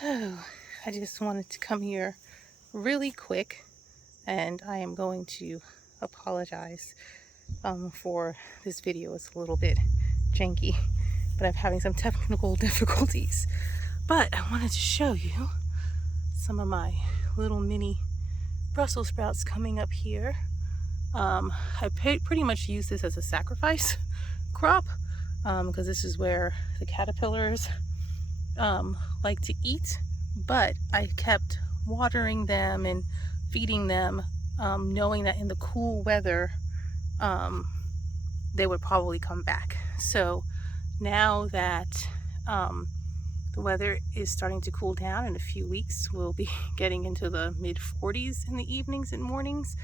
Oh, I just wanted to come here really quick, and I am going to apologize for this video. It's a little bit janky, but I'm having some technical difficulties. But I wanted to show you some of my little mini Brussels sprouts coming up here. I pretty much use this as a sacrifice crop because this is where the caterpillars like to eat, but I kept watering them and feeding them, knowing that in the cool weather they would probably come back. So now that the weather is starting to cool down, in a few weeks we'll be getting into the mid 40s in the evenings and mornings,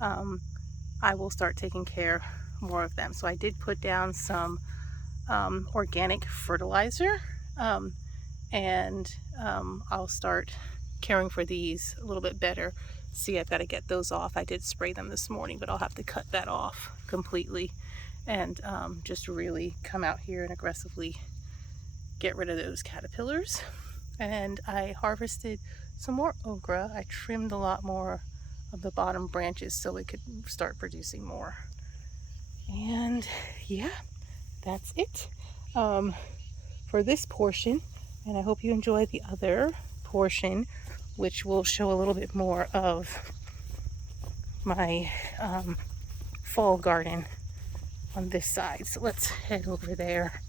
I will start taking care more of them. So I did put down some organic fertilizer, and I'll start caring for these a little bit better. See, I've got to get those off. I did spray them this morning, but I'll have to cut that off completely and just really come out here and aggressively get rid of those caterpillars. And I harvested some more okra. I trimmed a lot more of the bottom branches so it could start producing more. And yeah, that's it for this portion. And I hope you enjoy the other portion, which will show a little bit more of my fall garden on this side. So let's head over there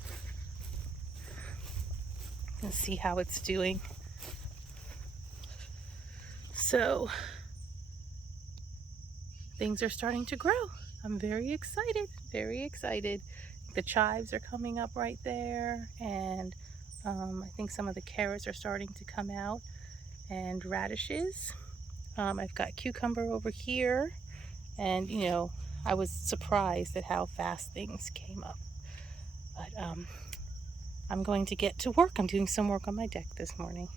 and see how it's doing. So things are starting to grow. I'm very excited, very excited. The chives are coming up right there, and I think some of the carrots are starting to come out, and radishes. I've got cucumber over here, and I was surprised at how fast things came up. But I'm going to get to work. I'm doing some work on my deck this morning.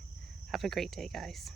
Have a great day, guys.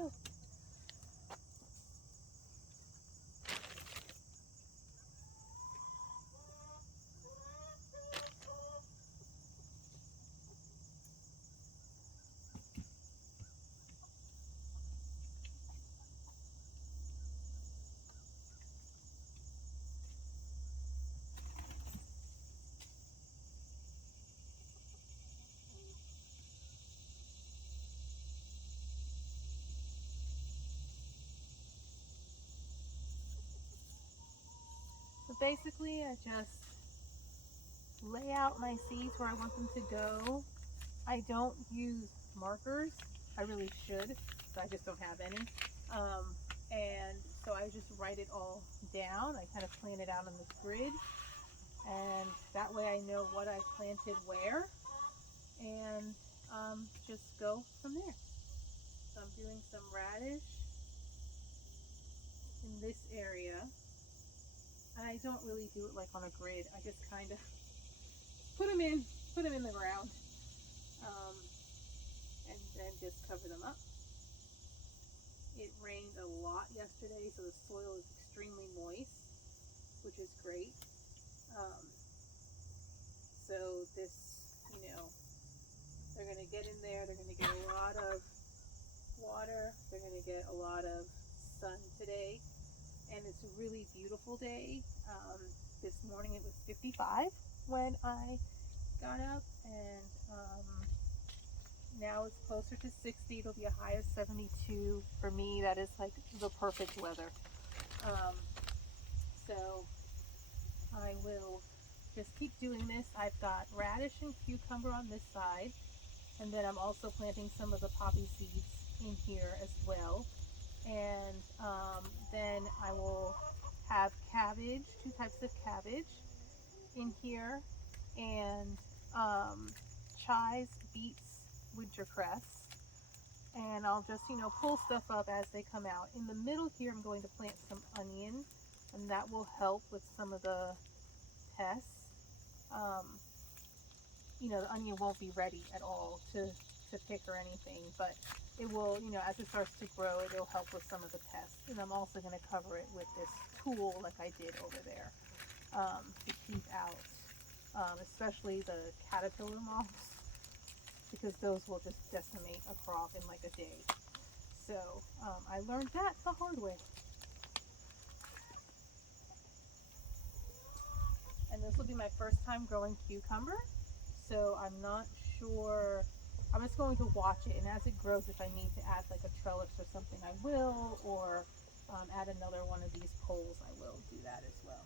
Oh. So basically, I just lay out my seeds where I want them to go. I don't use markers. I really should, but I just don't have any. And so I just write it all down. I kind of plan it out on this grid, and that way I know what I planted where, and just go from there. So I'm doing some radish in this area, and I don't really do it like on a grid. I just kind of put them in the ground, and then just cover them up. It rained a lot yesterday, so the soil is extremely moist, which is great. So this, they're going to get in there. They're going to get a lot of water. They're going to get a lot of sun today. And it's a really beautiful day. This morning it was 55 when I got up, and now it's closer to 60. It'll be a high of 72. For me, that is like the perfect weather. So I will just keep doing this. I've got radish and cucumber on this side, and then I'm also planting some of the poppy seeds in here as well. And then I will have cabbage, 2 types of cabbage in here, and chives, beets, wintercress. And I'll just, pull stuff up as they come out. In the middle here, I'm going to plant some onion, and that will help with some of the pests. The onion won't be ready at all to pick or anything, but it will, as it starts to grow, it'll help with some of the pests. And I'm also going to cover it with this tool like I did over there, to keep out, especially the caterpillar moths, because those will just decimate a crop in like a day. So I learned that the hard way. And this will be my first time growing cucumber, so I'm not sure. I'm just going to watch it, and as it grows, if I need to add like a trellis or something, I will, or add another one of these poles, I will do that as well.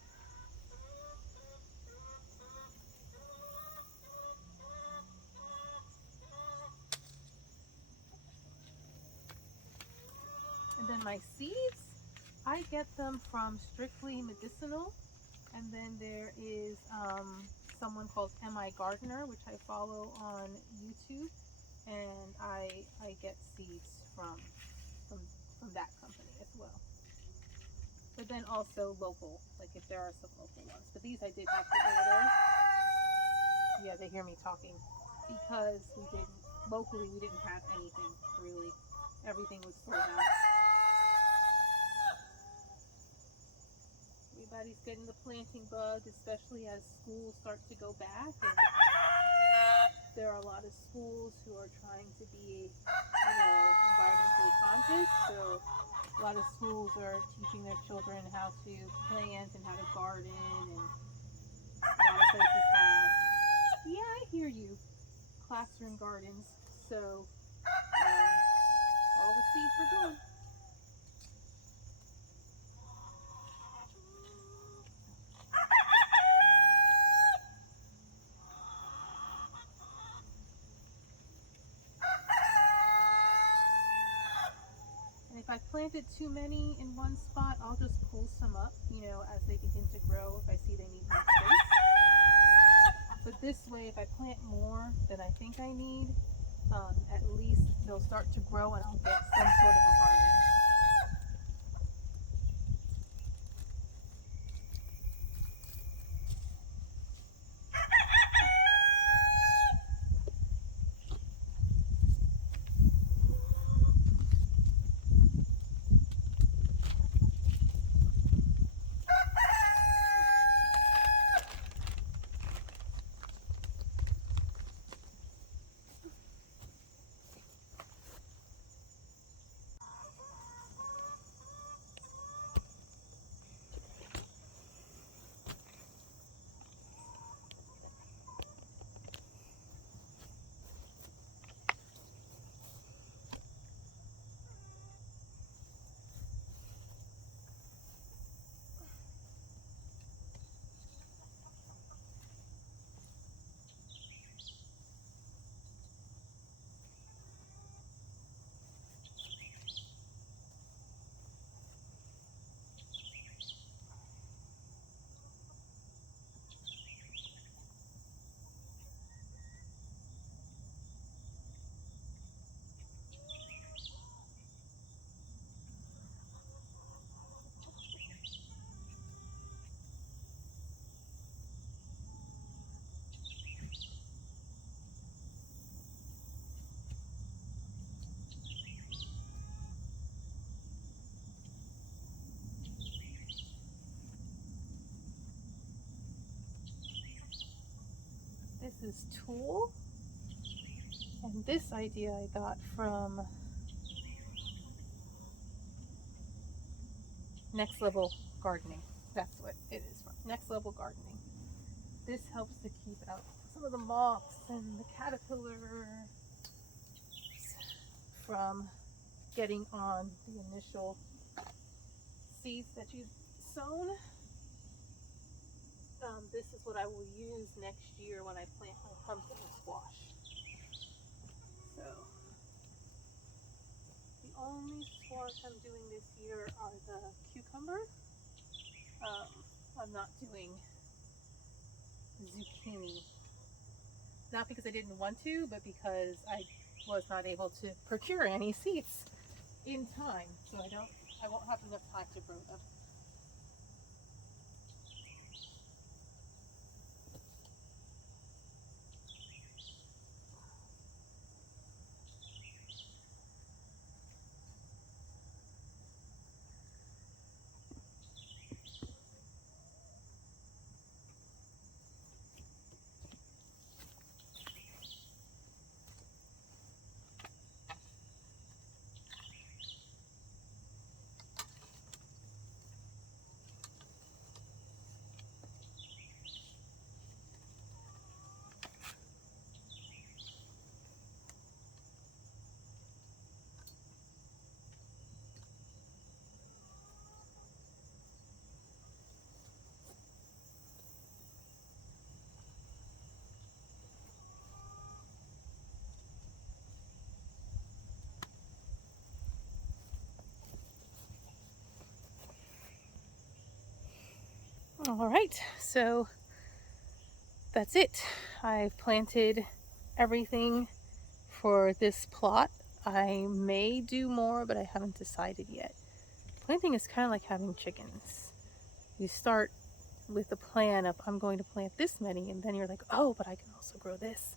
And then my seeds, I get them from Strictly Medicinal, and then there is someone called M.I. Gardener, which I follow on YouTube, and I get seeds from that company as well. But then also local, like if there are some local ones. But these I did have to order. Yeah, they hear me talking, because locally we didn't have anything really. Everything was sold out. Everybody's getting the planting bug, especially as schools start to go back, and there are a lot of schools who are trying to be, environmentally conscious. So a lot of schools are teaching their children how to plant and how to garden, and a lot of places have, yeah, I hear you, classroom gardens. So all the seeds are going. If I planted too many in one spot, I'll just pull some up, as they begin to grow, if I see they need more space. But this way, if I plant more than I think I need, at least they'll start to grow and I'll get some sort of a harvest. is tulle, and this idea I got from Next Level Gardening. That's what it is from, Next Level Gardening. This helps to keep out some of the moths and the caterpillars from getting on the initial seeds that you've sown. This is what I will use next year when I plant my pumpkin and squash. So the only squash I'm doing this year are the cucumber. I'm not doing zucchini. Not because I didn't want to, but because I was not able to procure any seeds in time. So I won't have enough time to grow them. All right, so that's it. I've planted everything for this plot. I may do more, but I haven't decided yet. Planting is kind of like having chickens. You start with a plan of I'm going to plant this many, and then you're like, oh, but I can also grow this.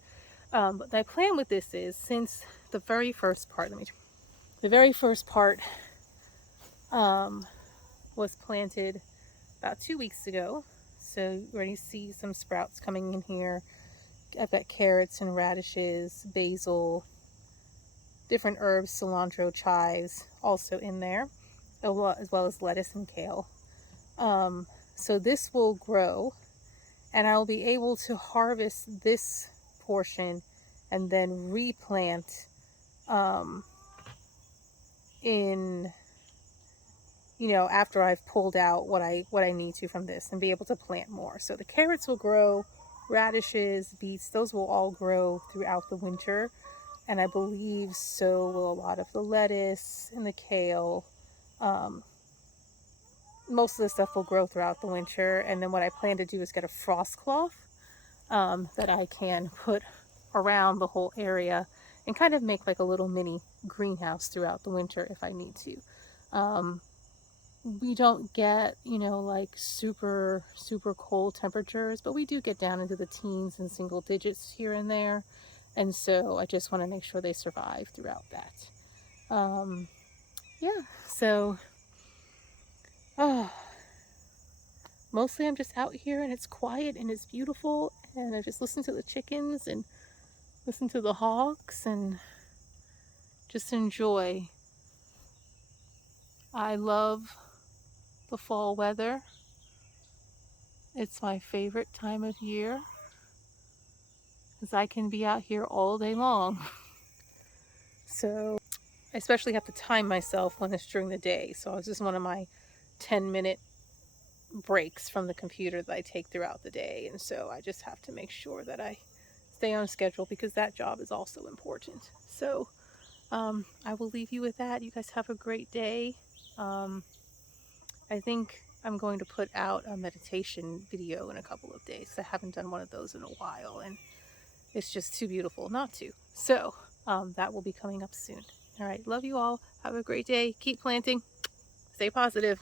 But my plan with this is, since the very first part, was planted about 2 weeks ago. So you already see some sprouts coming in here. I've got carrots and radishes, basil, different herbs, cilantro, chives also in there, as well as lettuce and kale. So this will grow, and I'll be able to harvest this portion and then replant in, after I've pulled out what I need to from this, and be able to plant more. So the carrots will grow, radishes, beets, those will all grow throughout the winter. And I believe so will a lot of the lettuce and the kale. Most of the stuff will grow throughout the winter. And then what I plan to do is get a frost cloth that I can put around the whole area and kind of make like a little mini greenhouse throughout the winter if I need to. We don't get, like super cold temperatures, but we do get down into the teens and single digits here and there. And so I just want to make sure they survive throughout that. Yeah, so mostly I'm just out here, and it's quiet and it's beautiful, and I just listen to the chickens and listen to the hawks and just enjoy. I love the fall weather. It's my favorite time of year, because I can be out here all day long. So I especially have to time myself when it's during the day. So it's just one of my 10-minute breaks from the computer that I take throughout the day. And so I just have to make sure that I stay on schedule, because that job is also important. So I will leave you with that. You guys have a great day. I think I'm going to put out a meditation video in a couple of days. I haven't done one of those in a while, and it's just too beautiful not to. So that will be coming up soon. All right, love you all. Have a great day. Keep planting. Stay positive.